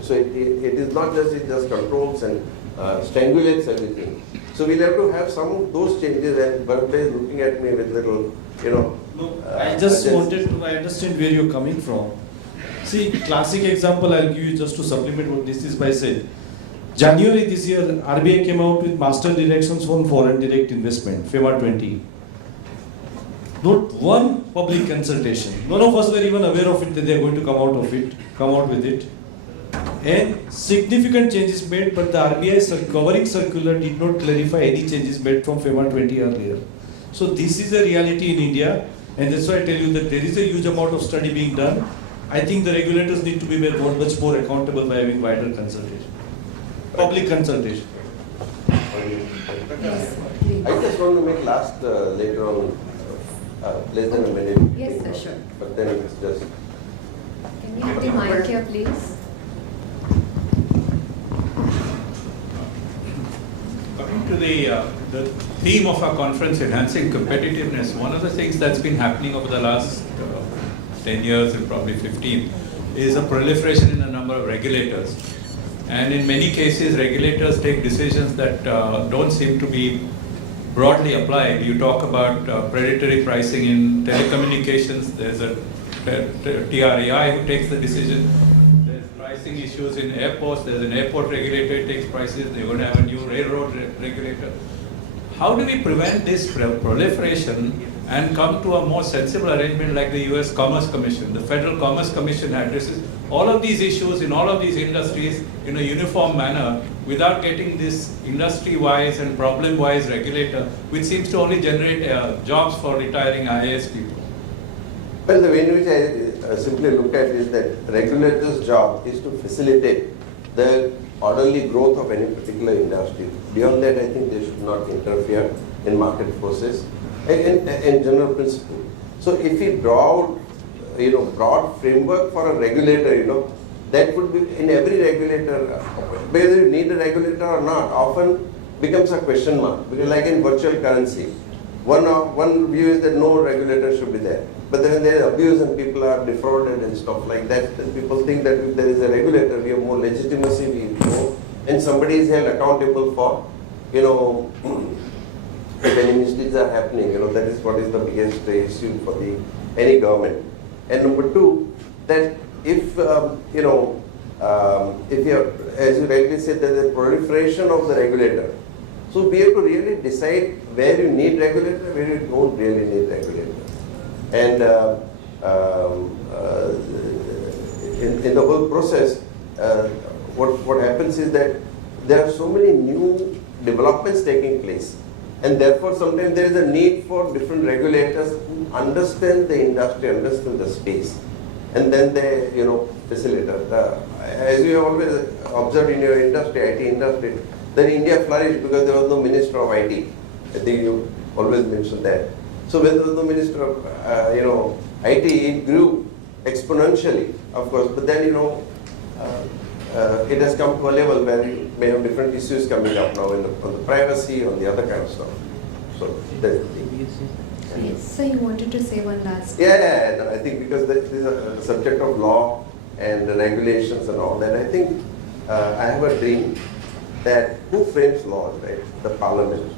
So it is not just it just controls and strangulates everything. So we'll have to have some of those changes. And Bombay is looking at me with little, No, I just wanted to. I understand where you're coming from. See, classic example I'll give you just to supplement what this is by saying. January this year, RBI came out with master directions on foreign direct investment, FEMA 20. Not one public consultation. None of us were even aware of it that they are going to come out with it. And significant changes made, but the RBI governing circular did not clarify any changes made from FEMA 20 earlier. So this is a reality in India, and that's why I tell you that there is a huge amount of study being done. I think the regulators need to be made much more accountable by having wider consultation. Public consultation. Yes, I just want to make last later on less than a minute. Yes, sir, sure. But then it's just. Can you have the mic here, please? Coming to the theme of our conference, enhancing competitiveness, one of the things that's been happening over the last 10 years and probably 15 is a proliferation in a number of regulators. And in many cases, regulators take decisions that don't seem to be broadly applied. You talk about predatory pricing in telecommunications. There's a TRAI who takes the decision. There's pricing issues in airports. There's an airport regulator who takes prices. They're going to have a new railroad regulator. How do we prevent this proliferation and come to a more sensible arrangement like the US Commerce Commission? The Federal Commerce Commission addresses all of these issues in all of these industries in a uniform manner without getting this industry-wise and problem-wise regulator, which seems to only generate jobs for retiring IAS people. Well, the way in which I simply look at it is that regulator's job is to facilitate the orderly growth of any particular industry. Beyond that, I think they should not interfere in market process and general principle. So if we draw out, broad framework for a regulator, that would be in every regulator, whether you need a regulator or not, often becomes a question mark. Because like in virtual currency, one view is that no regulator should be there. But then there is abuse and people are defrauded and stuff like that. And people think that if there is a regulator, we have more legitimacy, and somebody is held accountable for, if any misdeeds are happening, that is what is the biggest issue for any government. And number two, that if you have, as you rightly said, there is a proliferation of the regulator. So we have to really decide where you need regulator, where you don't really need regulator. And in the whole process, what happens is that there are so many new developments taking place. And therefore, sometimes there is a need for different regulators who understand the industry, understand the space, and then they, facilitate. As you have always observed in your industry, IT industry, that India flourished because there was no minister of IT. I think you always mention that. So when there was no minister of, IT, it grew exponentially, of course. But then, it has come to a level where you may have different issues coming up now on the privacy, on the other kind of stuff. So that's the thing. Yes, so you wanted to say one last. Yeah, no, I think because this is a subject of law and the regulations and all that, I think I have a dream that who frames laws, right? The parliament.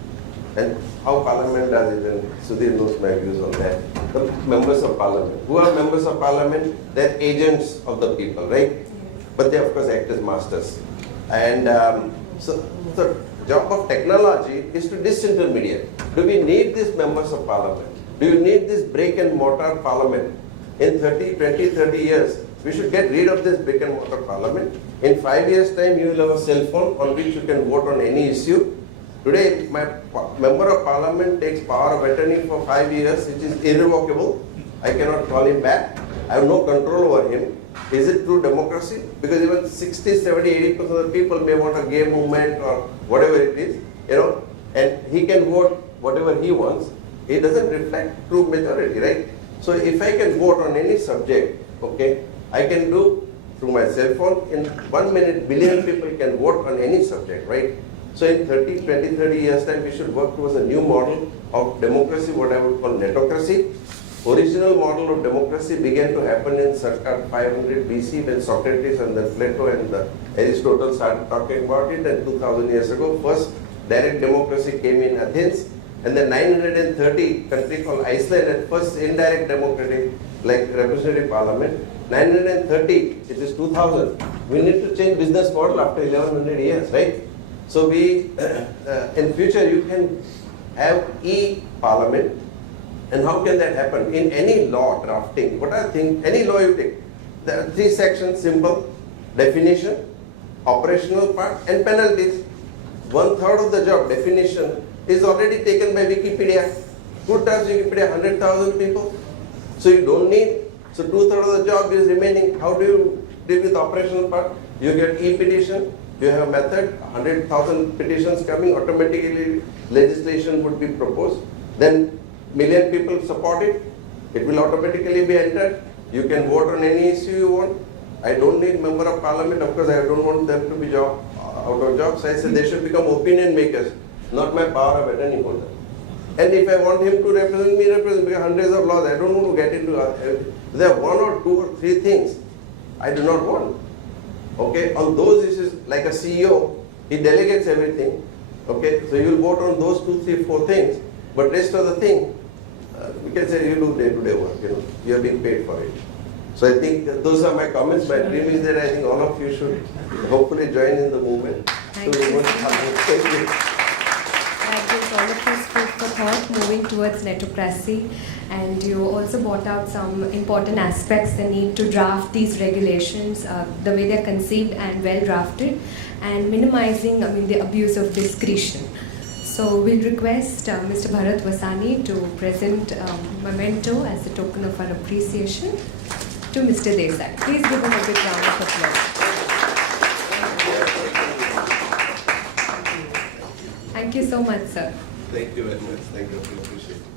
And how parliament does it, and Sudhir knows my views on that. The members of parliament. Who are members of parliament? They're agents of the people, right? But they of course act as masters. And so the job of technology is to disintermediate. Do we need these members of parliament? Do you need this brick and mortar parliament? In 20-30 years, we should get rid of this brick and mortar parliament. In 5 years' time, you will have a cell phone on which you can vote on any issue. Today, my member of parliament takes power of attorney for 5 years, which is irrevocable. I cannot call him back. I have no control over him. Is it true democracy? Because even 60, 70, 80% of the people may want a gay movement or whatever it is, and he can vote whatever he wants, it doesn't reflect true majority, right? So if I can vote on any subject, okay, I can do through my cell phone, in 1 minute, billion people can vote on any subject, right? So in 20, 30 years time, we should work towards a new model of democracy, what I would call netocracy. Original model of democracy began to happen in circa 500 BC when Socrates and then Plato and Aristotle started talking about it, and 2000 years ago, first direct democracy came in Athens, and then 930, country called Iceland had first indirect democratic, like representative parliament. 930, it is 2000. We need to change business model after 1100 years, right? So we, in future, you can have e-parliament. And how can that happen? In any law drafting, what I think, any law you take, there are 3 sections, simple, definition, operational part, and penalties. 1/3 of the job, definition, is already taken by Wikipedia. Who does Wikipedia? 100,000 people. So you don't need, so 2/3 of the job is remaining. How do you deal with the operational part? You get e-petition, you have a method, 100,000 petitions coming, automatically legislation would be proposed. Then million people support it, it will automatically be entered. You can vote on any issue you want. I don't need member of parliament, of course I don't want them to be out of jobs. I said they should become opinion makers, not my power of attorney holder. And if I want him to represent me, represent, because hundreds of laws, I don't want to get into, there are 1 or 2 or 3 things I do not want. Okay, on those issues, like a CEO, he delegates everything. Okay, so you will vote on those 2, 3, 4 things, but rest of the thing, we can say you do day-to-day work, you are being paid for it. So I think those are my comments. My dream is that I think all of you should hopefully join in the movement. Thank So we you. want to thank you. That gives all of us food for thought moving towards netocracy, and you also brought out some important aspects, the need to draft these regulations, the way they're conceived and well drafted, and minimizing the abuse of discretion. So we'll request Mr. Bharat Vasani to present memento as a token of our appreciation to Mr. Desai. Please give him a big round of applause. Thank you so much, sir. Thank you very much. Thank you. I appreciate it.